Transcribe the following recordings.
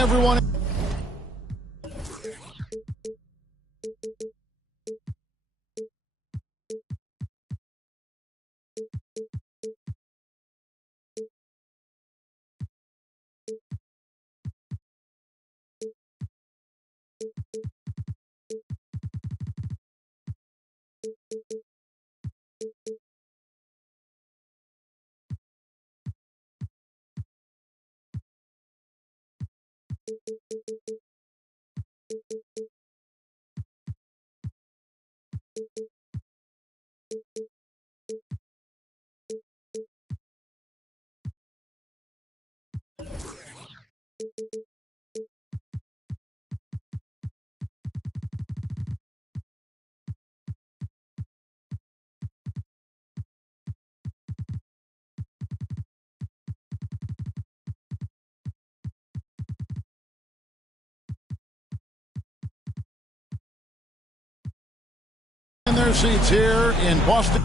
everyone. In their seats here in Boston.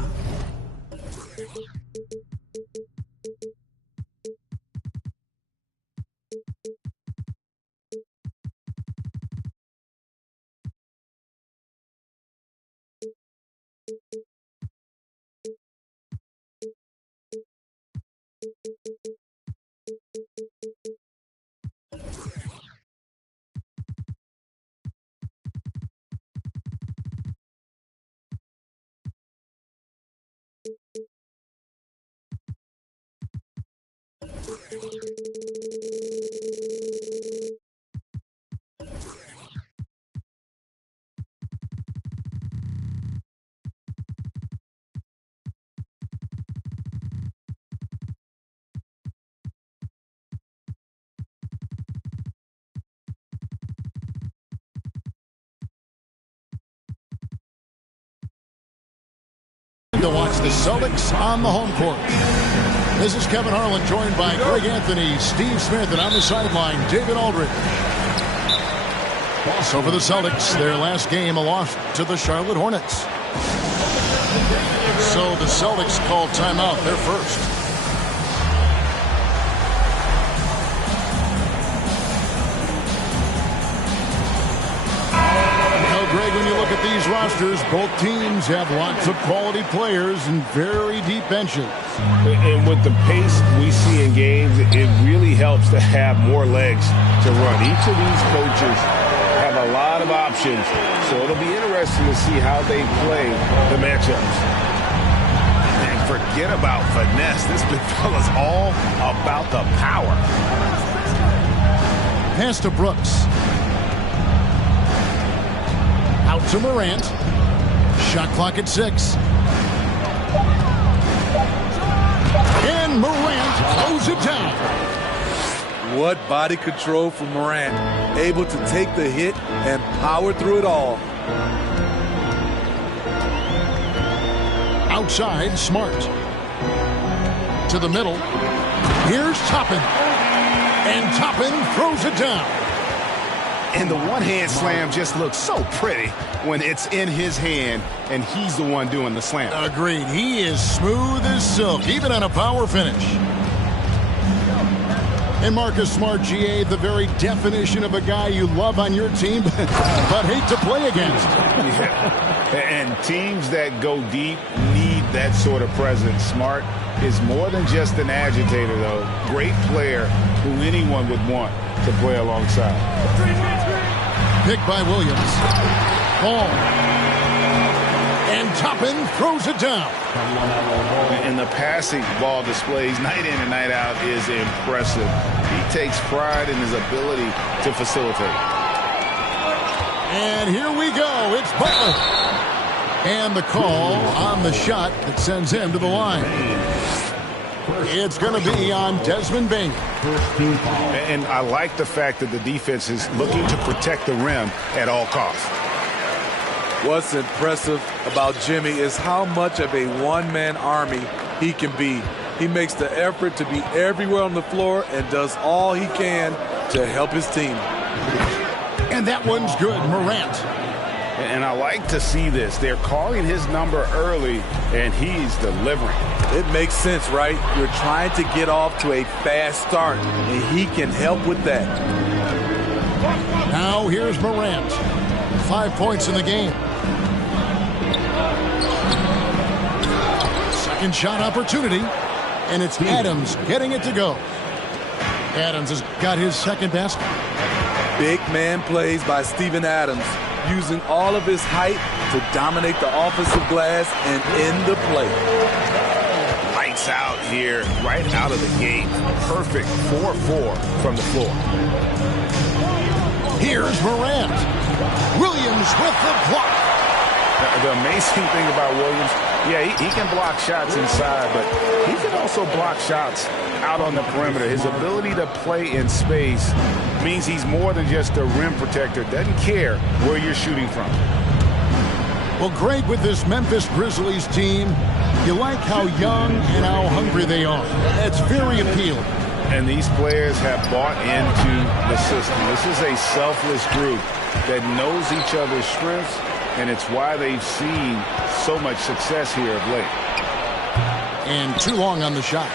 To watch the Celtics on the home court. This is Kevin Harlan, joined by Greg Anthony, Steve Smith, and on the sideline, David Aldridge. So for the Celtics, their last game, a loss to the Charlotte Hornets. So the Celtics called timeout, their first. Greg, when you look at these rosters, both teams have lots of quality players and very deep benches. And with the pace we see in games, it really helps to have more legs to run. Each of these coaches have a lot of options, so it'll be interesting to see how they play the matchups. And forget about finesse. This big fella's all about the power. Pass to Brooks. Out to Morant. Shot clock at 6. And Morant throws it down. What body control from Morant. Able to take the hit and power through it all. Outside, Smart. To the middle. Here's Toppin. And Toppin throws it down. And the one-hand slam just looks so pretty when it's in his hand and he's the one doing the slam. Agreed. He is smooth as silk, even on a power finish. And Marcus Smart, GA, the very definition of a guy you love on your team but hate to play against. Yeah. And teams that go deep need that sort of presence. Smart is more than just an agitator, though. Great player who anyone would want to play alongside. Picked by Williams. Ball. And Toppin throws it down. And the passing ball displays night in and night out is impressive. He takes pride in his ability to facilitate. And here we go. It's Butler. And the call on the shot that sends him to the line. It's going to be on Desmond Bane. And I like the fact that the defense is looking to protect the rim at all costs. What's impressive about Jimmy is how much of a one-man army he can be. He makes the effort to be everywhere on the floor and does all he can to help his team. And that one's good. Morant. And I like to see this. They're calling his number early, and he's delivering. It makes sense, right? You're trying to get off to a fast start, and he can help with that. Now here's Morant. 5 points in the game. Second shot opportunity. And it's Adams getting it to go. Adams has got his second basket. Big man plays by Steven Adams, using all of his height to dominate the offensive glass and end the play. Lights out here, right out of the gate. Perfect 4-4 from the floor. Here's Morant. Williams with the block. The amazing thing about Williams, yeah, he can block shots inside, but he can also block shots out on the perimeter. His ability to play in space means he's more than just a rim protector. Doesn't care where you're shooting from. Well, great with this Memphis Grizzlies team. You like how young and how hungry they are. It's very appealing. And these players have bought into the system. This is a selfless group that knows each other's strengths, and it's why they've seen so much success here of late. And too long on the shot.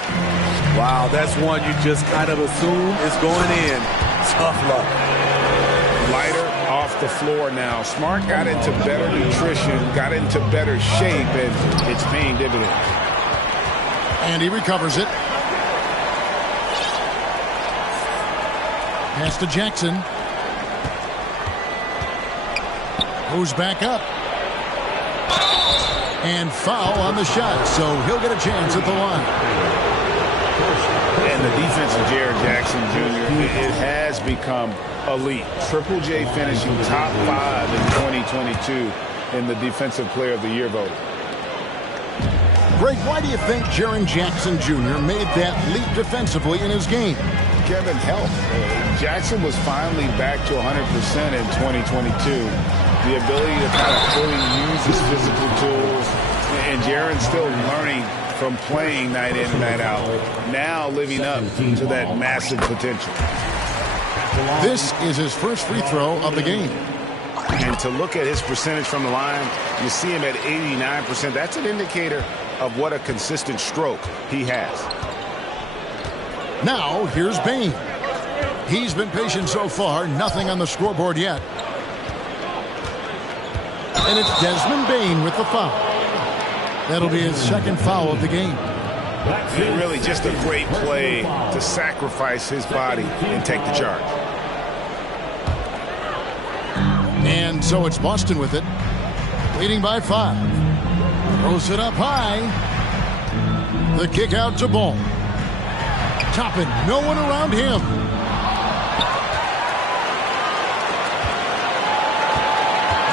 Wow, that's one you just kind of assume is going in. Tough luck. Lighter off the floor now. Smart got into better nutrition, got into better shape, and it's paying dividends. And he recovers it. Pass to Jackson. Goes back up. And foul on the shot, so he'll get a chance at the line. And the defense of Jaren Jackson Jr., it has become elite. Triple J finishing top 5 in 2022 in the Defensive Player of the Year vote. Greg, why do you think Jaren Jackson Jr. made that leap defensively in his game? Kevin, health. Jackson was finally back to 100% in 2022. The ability to kind of fully use his physical tools. And Jaren's still learning from playing night in and night out. Now living up to that massive potential. This is his first free throw of the game. And to look at his percentage from the line, you see him at 89%. That's an indicator of what a consistent stroke he has. Now, here's Bane. He's been patient so far. Nothing on the scoreboard yet. And it's Desmond Bane with the foul. That'll be his second foul of the game. And really just a great play to sacrifice his body and take the charge. And so it's Boston with it. Leading by 5. Throws it up high. The kick out to Ball. Toppin, no one around him.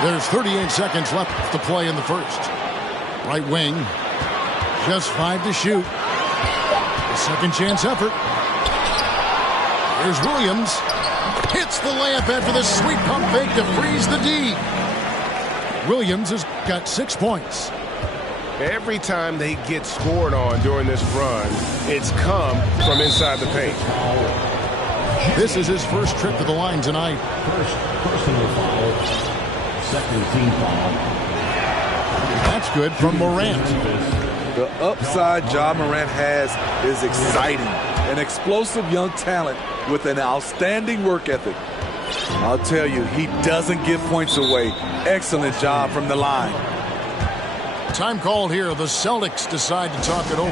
There's 38 seconds left to play in the first. Right wing. Just 5 to shoot. A second chance effort. Here's Williams. Hits the layup after the sweet pump fake to freeze the D. Williams has got 6 points. Every time they get scored on during this run, it's come from inside the paint. This is his first trip to the line tonight. First personal foul. Second team foul. That's good from Morant. The upside Ja Morant has is exciting. An explosive young talent with an outstanding work ethic. I'll tell you, he doesn't give points away. Excellent job from the line. Time called here. The Celtics decide to talk it over.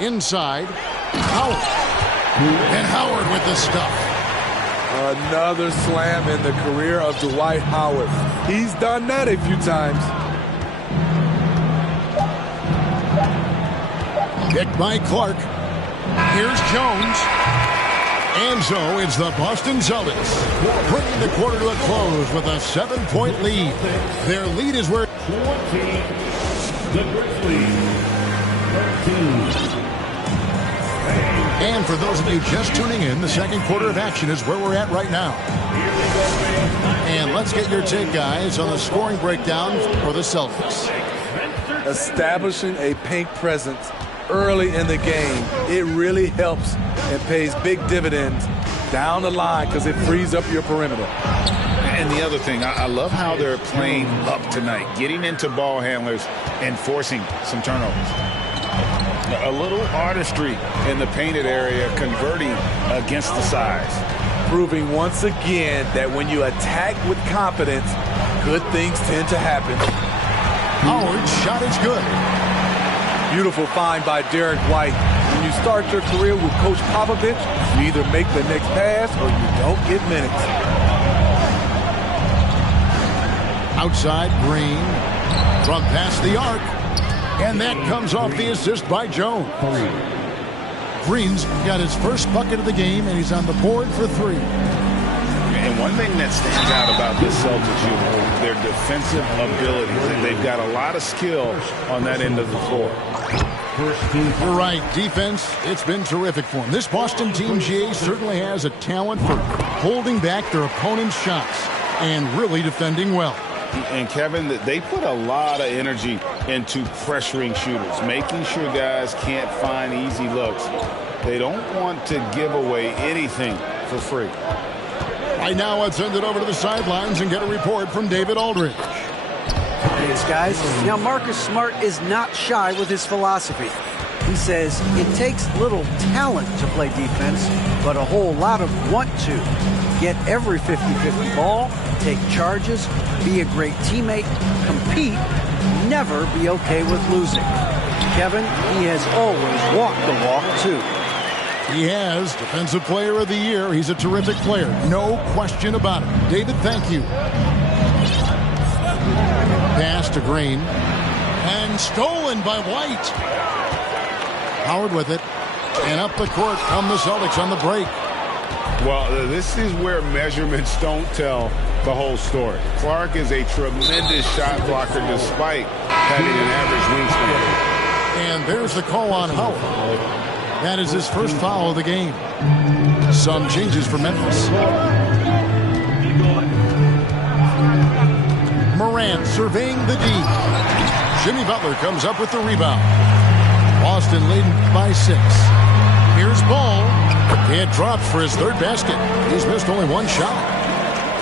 Inside, Howard. And Howard with the stuff. Another slam in the career of Dwight Howard. He's done that a few times. Kicked by Clark. Here's Jones. And so it's the Boston Celtics bringing the quarter to a close with a 7-point lead. Their lead is where 20, the Grizzlies, 13. And for those of you just tuning in, the second quarter of action is where we're at right now. And let's get your take, guys, on the scoring breakdown for the Celtics. Establishing a paint presence early in the game, it really helps and pays big dividends down the line because it frees up your perimeter. And the other thing, I love how they're playing up tonight, getting into ball handlers and forcing some turnovers. A little artistry in the painted area, converting against the size. Proving once again that when you attack with confidence, good things tend to happen. Howard's shot is good. Beautiful find by Derek White. When you start your career with Coach Popovich, you either make the next pass or you don't get minutes. Outside, Green. From past the arc. And that comes off the assist by Jones. Green's got his first bucket of the game, and he's on the board for 3. And one thing that stands out about this Celtics unit, their defensive abilities. They've got a lot of skill on that end of the floor. You're right. Defense, it's been terrific for them. This Boston team, GA, certainly has a talent for holding back their opponent's shots and really defending well. And, Kevin, they put a lot of energy into pressuring shooters, making sure guys can't find easy looks. They don't want to give away anything for free. Right now, let's send it over to the sidelines and get a report from David Aldridge. Thanks, guys. Now, Marcus Smart is not shy with his philosophy. He says it takes little talent to play defense, but a whole lot of want to. Get every 50-50 ball, take charges, be a great teammate, compete, never be okay with losing. Kevin, he has always walked the walk, too. He has Defensive Player of the Year. He's a terrific player. No question about it. David, thank you. Pass to Green. And stolen by White. Howard with it. And up the court come the Celtics on the break. Well, this is where measurements don't tell the whole story. Clark is a tremendous shot blocker despite having an average wingspan. And there's the call on Howard. That is his first foul of the game. Some changes for Memphis. Morant surveying the D. Jimmy Butler comes up with the rebound. Boston leading by 6. Here's Ball. It drops for his third basket. He's missed only one shot.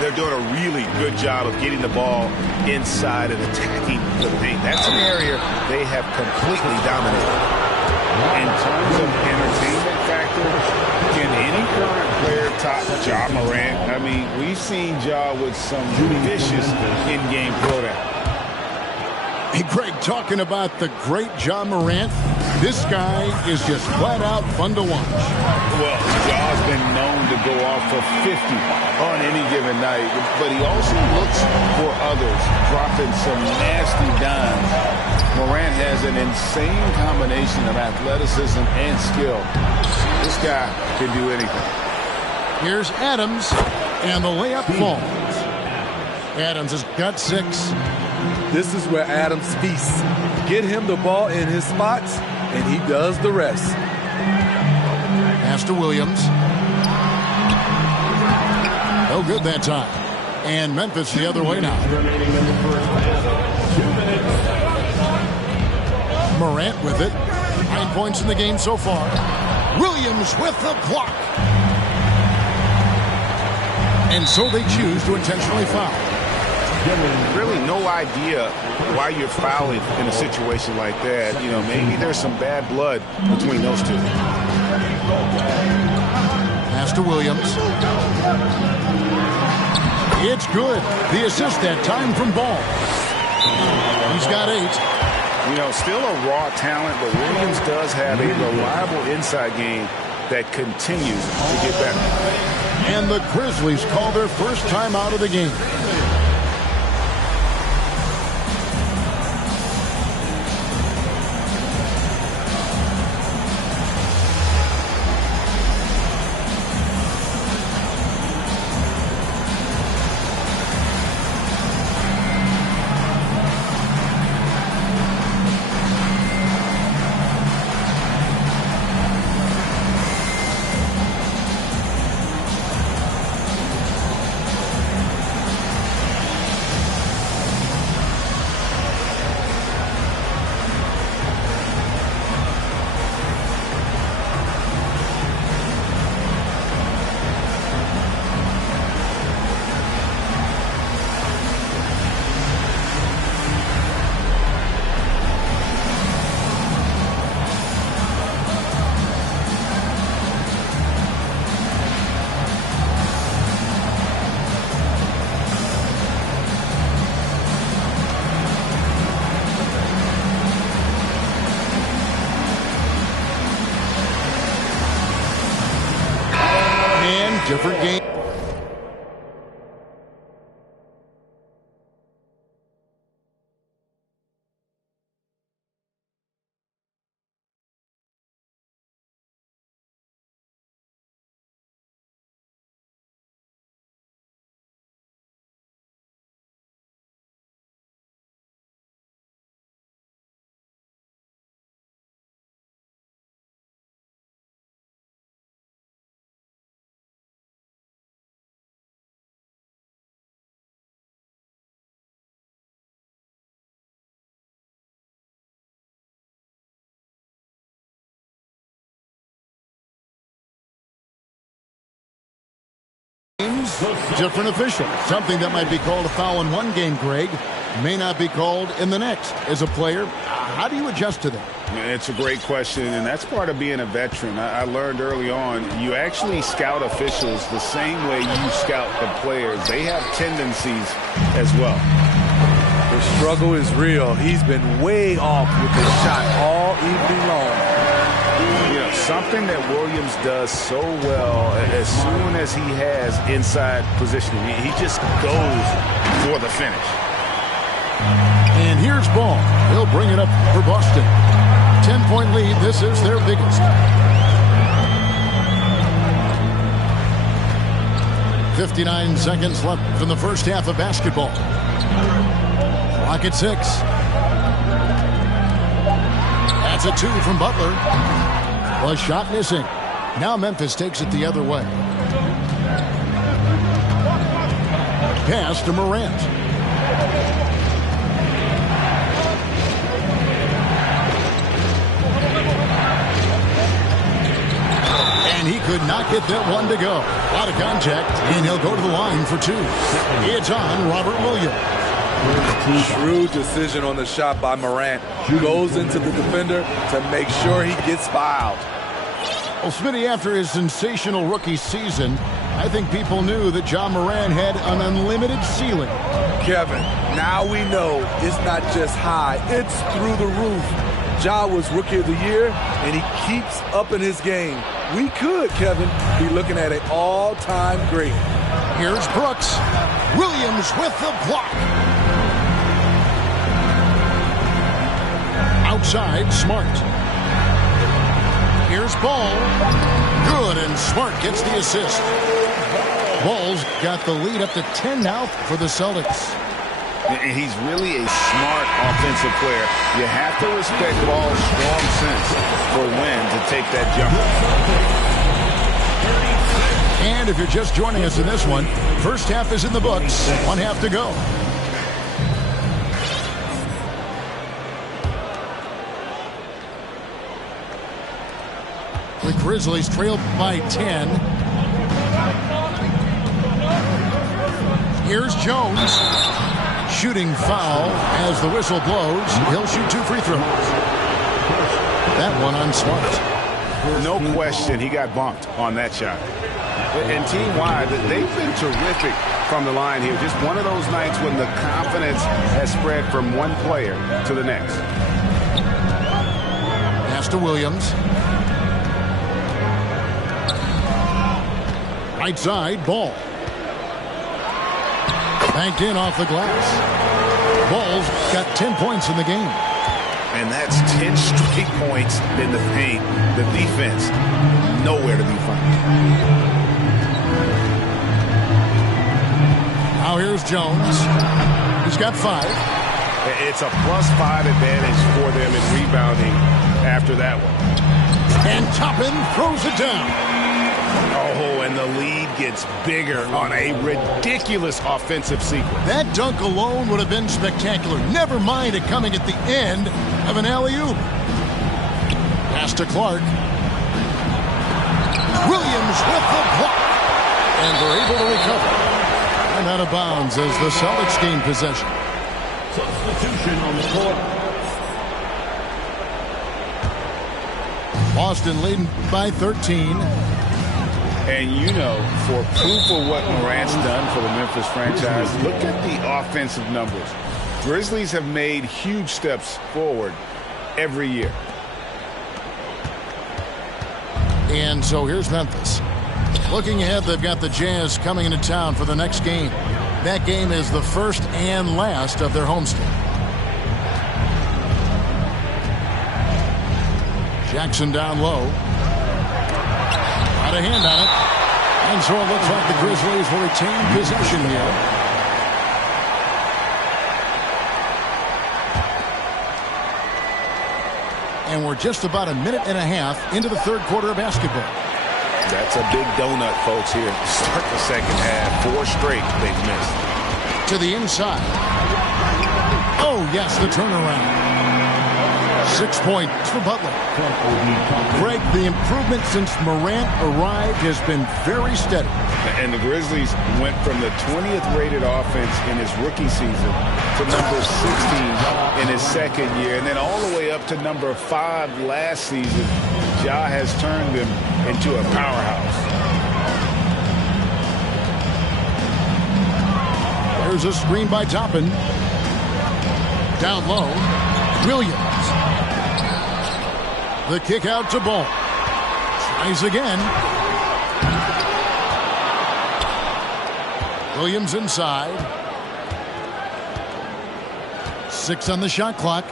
They're doing a really good job of getting the ball inside and attacking the paint. That's an area they have completely dominated. In terms of entertainment factor, can any current player top Ja Morant? I mean, we've seen Ja with some vicious in-game throwdown. Hey, Greg, talking about the great Ja Morant, this guy is just flat out fun to watch. Well, Ja's been known to go off for 50 on any given night, but he also looks for others, dropping some nasty dimes. Morant has an insane combination of athleticism and skill. This guy can do anything. Here's Adams, and the layup falls. Adams has got 6. This is where Adams feasts. Get him the ball in his spots, and he does the rest. Pass to Williams. No good that time. And Memphis the other way now. Morant with it. 9 points in the game so far. Williams with the block. And so they choose to intentionally foul. Really no idea why you're fouling in a situation like that. You know, maybe there's some bad blood between those two. Pass to Williams. It's good. The assist that time from Ball. He's got 8. You know, still a raw talent, but Williams does have a reliable inside game that continues to get better. And the Grizzlies call their first time out of the game. different game. Different official. Something that might be called a foul in one game, Greg, may not be called in the next. As a player, how do you adjust to that? It's a great question, and that's part of being a veteran. I learned early on, you actually scout officials the same way you scout the players. They have tendencies as well. The struggle is real. He's been way off with his shot all evening long. You know, something that Williams does so well, as soon as he has inside positioning, he just goes for the finish. And here's Ball. He'll bring it up for Boston. 10-point lead. This is their biggest. 59 seconds left in the first half of basketball. Clock at 6. That's a 2 from Butler. A shot missing. Now Memphis takes it the other way. Pass to Morant. And he could not get that one to go. Out of contact, and he'll go to the line for 2. It's on Robert Williams. Shrewd decision on the shot by Morant. Goes into the defender to make sure he gets fouled. Well, Smitty, after his sensational rookie season, I think people knew that Ja Morant had an unlimited ceiling. Kevin, now we know it's not just high, it's through the roof. Ja was Rookie of the Year, and he keeps upping his game. We could, Kevin, be looking at an all-time great. Here's Brooks. Williams with the block. Outside, Smart. Here's Ball. Good, and Smart gets the assist. Ball's got the lead up to 10 now for the Celtics. He's really a smart offensive player. You have to respect Ball's strong sense for when to take that jumper. And if you're just joining us in this one, first half is in the books. 1 half to go. The Grizzlies trail by 10. Here's Jones. Shooting foul as the whistle blows. He'll shoot 2 free throws. That one on Smart. No question, he got bumped on that shot. And team-wide, they've been terrific from the line here. Just one of those nights when the confidence has spread from one player to the next. Pass to Williams. Right side, Ball. Banked in off the glass. Ball's got 10 points in the game. And that's 10 straight points in the paint. The defense, nowhere to be found. Now here's Jones. He's got 5. It's a +5 advantage for them in rebounding after that one. And Toppin throws it down. Oh, and the lead gets bigger on a ridiculous offensive sequence. That dunk alone would have been spectacular. Never mind it coming at the end of an alley-oop. Pass to Clark. Williams with the block. And they're able to recover. And out of bounds as the Celtics gain possession. Substitution on the court. Boston leading by 13. And you know, for proof of what Morant's done for the Memphis franchise, look at the offensive numbers. Grizzlies have made huge steps forward every year. And so here's Memphis. Looking ahead, they've got the Jazz coming into town for the next game. That game is the first and last of their homestand. Jackson down low. Got a hand on it. And so it looks like the Grizzlies will retain possession here. And we're just about a minute and a half into the third quarter of basketball. That's a big donut, folks, here. Start the second half. 4 straight they've missed. To the inside. Oh, yes, the turnaround. 6 points for Butler. Greg, the improvement since Morant arrived has been very steady. And the Grizzlies went from the 20th rated offense in his rookie season to number 16 in his second year, and then all the way up to number 5 last season. Ja has turned them into a powerhouse. There's a screen by Toppin. Down low, Williams. The kick out to Ball. Tries again. Williams inside. 6 on the shot clock.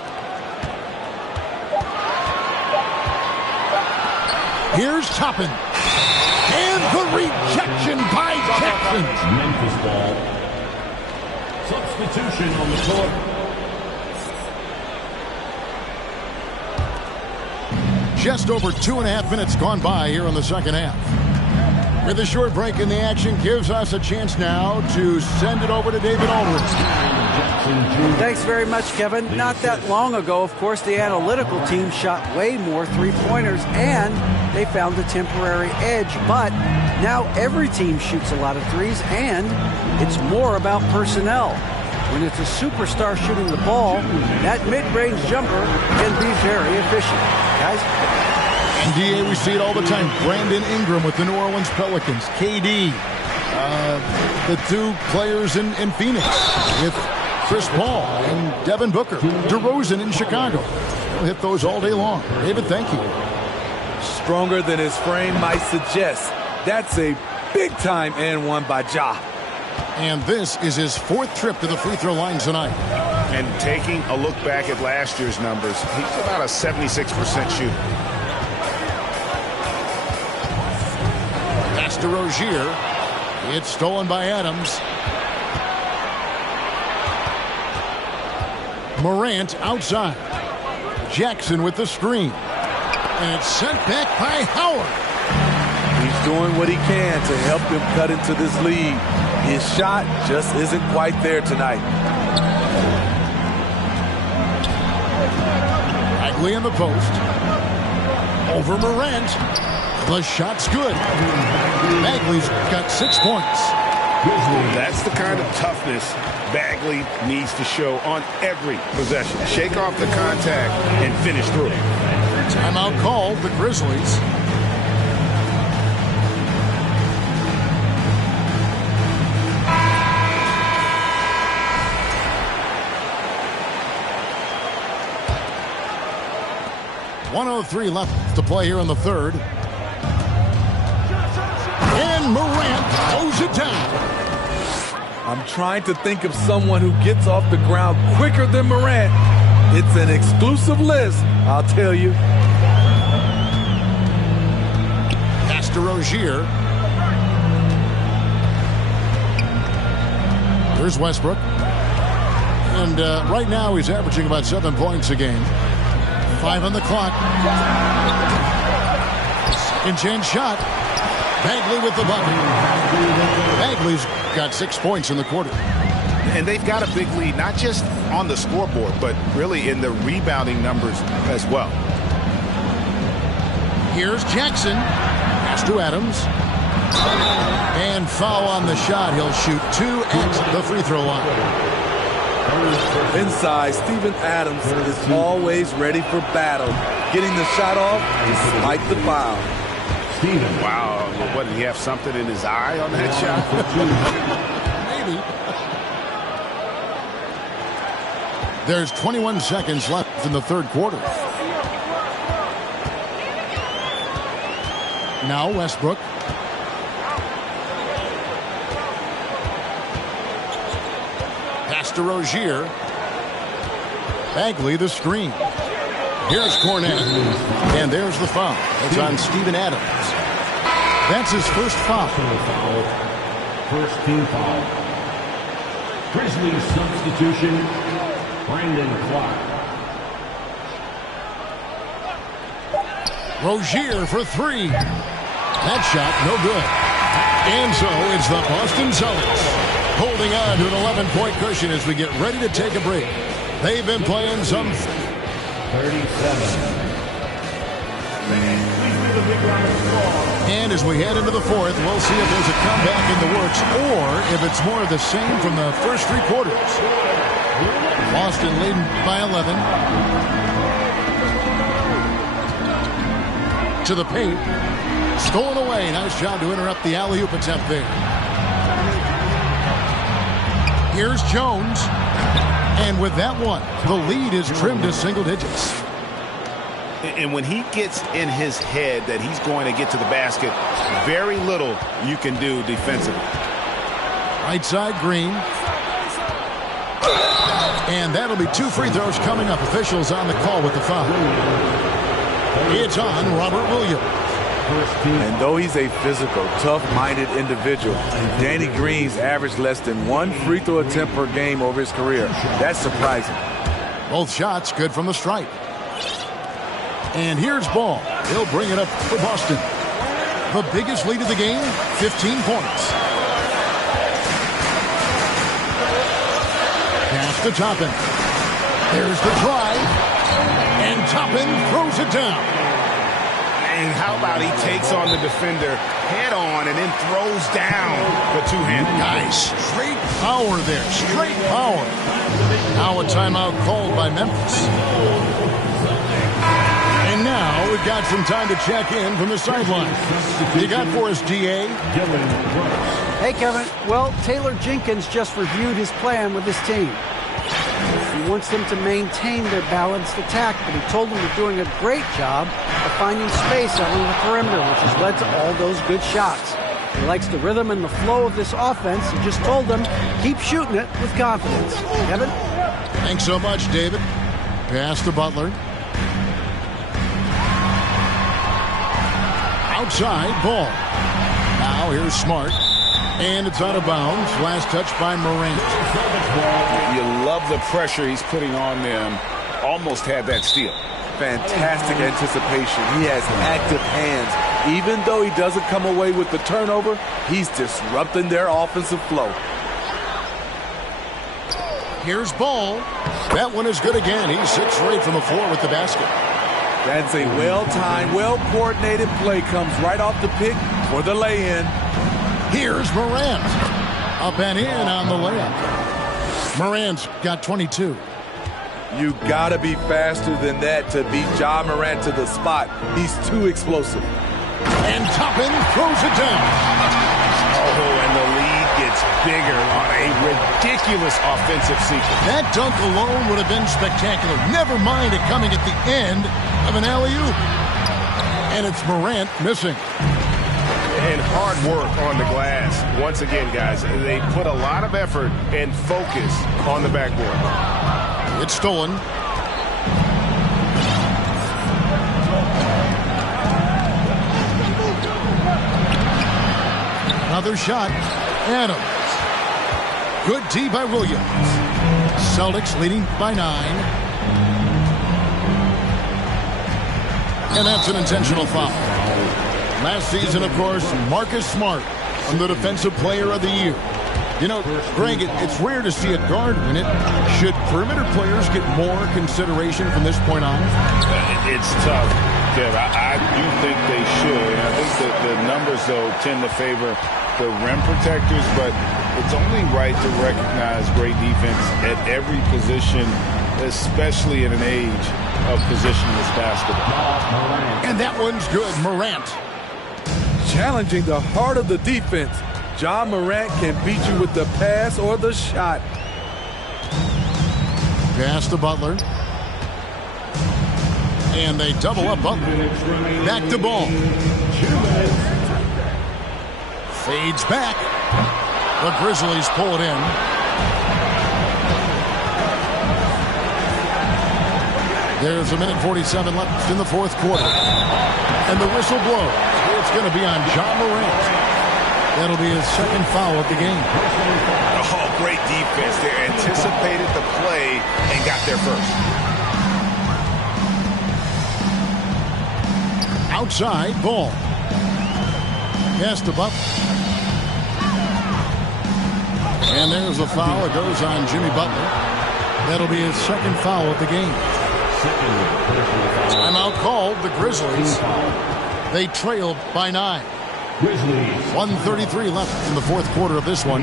Here's Toppin. And the rejection by Jackson. Memphis ball. Substitution on the court. Just over 2.5 minutes gone by here in the second half. With a short break in the action, gives us a chance now to send it over to David Aldridge. Thanks very much, Kevin. Not that long ago, of course, the analytical team shot way more three-pointers, and they found a temporary edge. But now every team shoots a lot of threes, and it's more about personnel. When it's a superstar shooting the ball, that mid-range jumper can be very efficient. Guys? NBA, we see it all the time. Brandon Ingram with the New Orleans Pelicans. KD, the 2 players in Phoenix with Chris Paul and Devin Booker. DeRozan in Chicago. We'll hit those all day long. David, thank you. Stronger than his frame might suggest. That's a big-time and one by Ja. And this is his 4th trip to the free throw line tonight. And taking a look back at last year's numbers, he's about a 76% shooter. Pass to Rozier. It's stolen by Adams. Morant outside. Jackson with the screen. And it's sent back by Howard. He's doing what he can to help them cut into this lead. His shot just isn't quite there tonight. Bagley in the post. Over Morant. The shot's good. Bagley's got 6 points. That's the kind of toughness Bagley needs to show on every possession. Shake off the contact and finish through it. Timeout called, the Grizzlies. .103 left to play here in the third. And Morant throws it down. I'm trying to think of someone who gets off the ground quicker than Morant. It's an exclusive list, I'll tell you. Pass to Rozier. Here's Westbrook. And right now he's averaging about 7 points a game. 5 on the clock. Second chance shot. Bagley with the bucket. Bagley's got 6 points in the quarter. And they've got a big lead, not just on the scoreboard, but really in the rebounding numbers as well. Here's Jackson. Pass to Adams. And foul on the shot. He'll shoot 2 at the free throw line. Inside, Steven Adams is always ready for battle, getting the shot off despite the foul. Wow, what, did he have something in his eye on that shot? Maybe. There's 21 seconds left in the third quarter. Now Westbrook. to Rozier. Bagley the screen. Here's Cornette. And there's the foul. It's on Steven Adams. That's his first foul. First team foul. Grizzlies substitution, Brandon Clark. Rozier for three. That shot, no good. And so it's the Boston Celtics holding on to an 11-point cushion as we get ready to take a break. They've been playing some 37. And as we head into the fourth, we'll see if there's a comeback in the works or if it's more of the same from the first three quarters. Boston leading by 11. To the paint. Stolen away. Nice job to interrupt the alley-oop attempt there. Here's Jones. And with that one, the lead is trimmed to single digits. And when he gets in his head that he's going to get to the basket, very little you can do defensively. Right side, Green. And that'll be 2 free throws coming up. Officials on the call with the foul. It's on Robert Williams. And though he's a physical, tough-minded individual, Danny Green's averaged less than 1 free throw attempt per game over his career. That's surprising. Both shots good from the stripe. And here's Ball. He'll bring it up for Boston. The biggest lead of the game, 15 points. Pass to Toppin. There's the drive. And Toppin throws it down. And how about he takes on the defender head on and then throws down the two-handed. Nice. Straight power there. Straight power. Now a timeout called by Memphis. And now we've got some time to check in from the sideline. You got for us, DA? Hey, Kevin. Well, Taylor Jenkins just reviewed his plan with his team. He wants them to maintain their balanced attack, but he told them they're doing a great job of finding space out on the perimeter, which has led to all those good shots. He likes the rhythm and the flow of this offense. He just told them, keep shooting it with confidence. Kevin? Thanks so much, David. Pass to Butler. Outside, Ball. Now here's Smart. And it's out of bounds. Last touch by Morant. You love the pressure he's putting on them. Almost had that steal. Fantastic anticipation. He has active hands. Even though he doesn't come away with the turnover, he's disrupting their offensive flow. Here's Ball. That one is good again. He's 6 for 8 from the floor with the basket. That's a well-timed, well-coordinated play. Comes right off the pick for the lay-in. Here's Morant. Up and in on the layup. Morant's got 22. You gotta be faster than that to beat Ja Morant to the spot. He's too explosive. And Toppin throws it down. Oh, and the lead gets bigger on a ridiculous offensive sequence. That dunk alone would have been spectacular. Never mind it coming at the end of an alley-oop. And it's Morant missing. And hard work on the glass. Once again, guys, they put a lot of effort and focus on the backboard. It's stolen. Another shot. Adams. Good D by Williams. Celtics leading by 9. And that's an intentional foul. Last season, of course, Marcus Smart won the Defensive Player of the Year. You know, Greg, it's rare to see a guard win it. Should perimeter players get more consideration from this point on? It's tough, Kev. I do think they should. I think that the numbers, though, tend to favor the rim protectors, but it's only right to recognize great defense at every position, especially in an age of positionless basketball. And that one's good. Morant. Challenging the heart of the defense. Ja Morant can beat you with the pass or the shot. Pass to Butler. And they double up Butler. Back to Ball. Fades back. The Grizzlies pull it in. There's a minute 47 left in the fourth quarter. And the whistle blows. It's going to be on John Morant. That'll be his second foul of the game. Oh, great defense there. Anticipated the play and got there first. Outside, ball. Pass to Butler. And there's the foul. It goes on Jimmy Butler. That'll be his second foul of the game. Timeout called, the Grizzlies. They trailed by 9. 1:33 left in the fourth quarter of this one.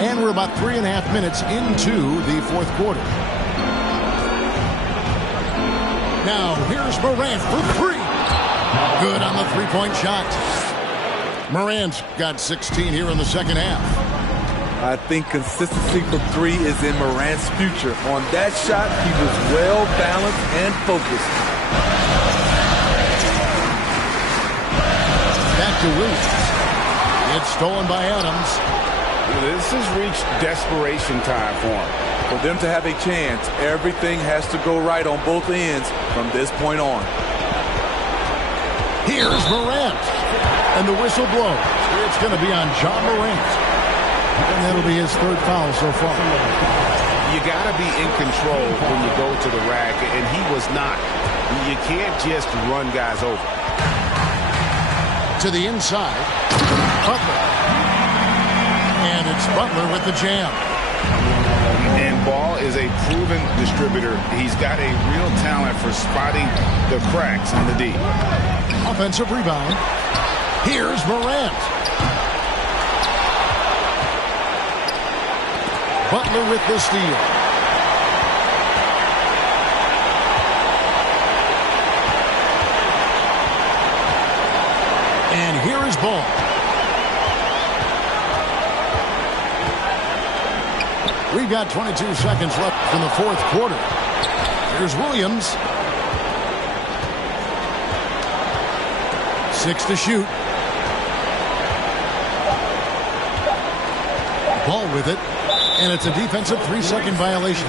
And we're about 3.5 minutes into the fourth quarter. Now here's Morant for 3. Good on the three-point shot. Morant's got 16 here in the second half. I think consistency from 3 is in Morant's future. On that shot, he was well balanced and focused. Back to Williams. It's stolen by Adams. This has reached desperation time for him. For them to have a chance, everything has to go right on both ends from this point on. Here's Morant. And the whistle blows. It's going to be on John Morant. And that'll be his third foul so far. You got to be in control when you go to the rack, and he was not. You can't just run guys over. To the inside. Butler. And it's Butler with the jam. And Ball is a proven distributor. He's got a real talent for spotting the cracks in the D. Offensive rebound. Here's Morant. Butler with the steal. And here is Ball. We've got 22 seconds left in the fourth quarter. Here's Williams. 6 to shoot. Ball with it. And it's a defensive 3-second violation.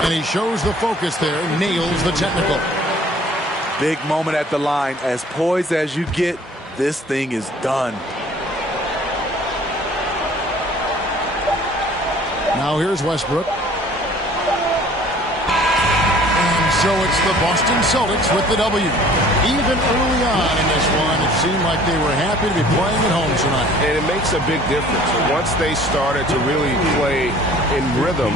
And he shows the focus there. Nails the technical. Big moment at the line. As poised as you get, this thing is done. Now here's Westbrook. And so it's the Boston Celtics with the W. Even early on in this one, it seemed like they were happy to be playing at home tonight. And it makes a big difference. Once they started to really play in rhythm,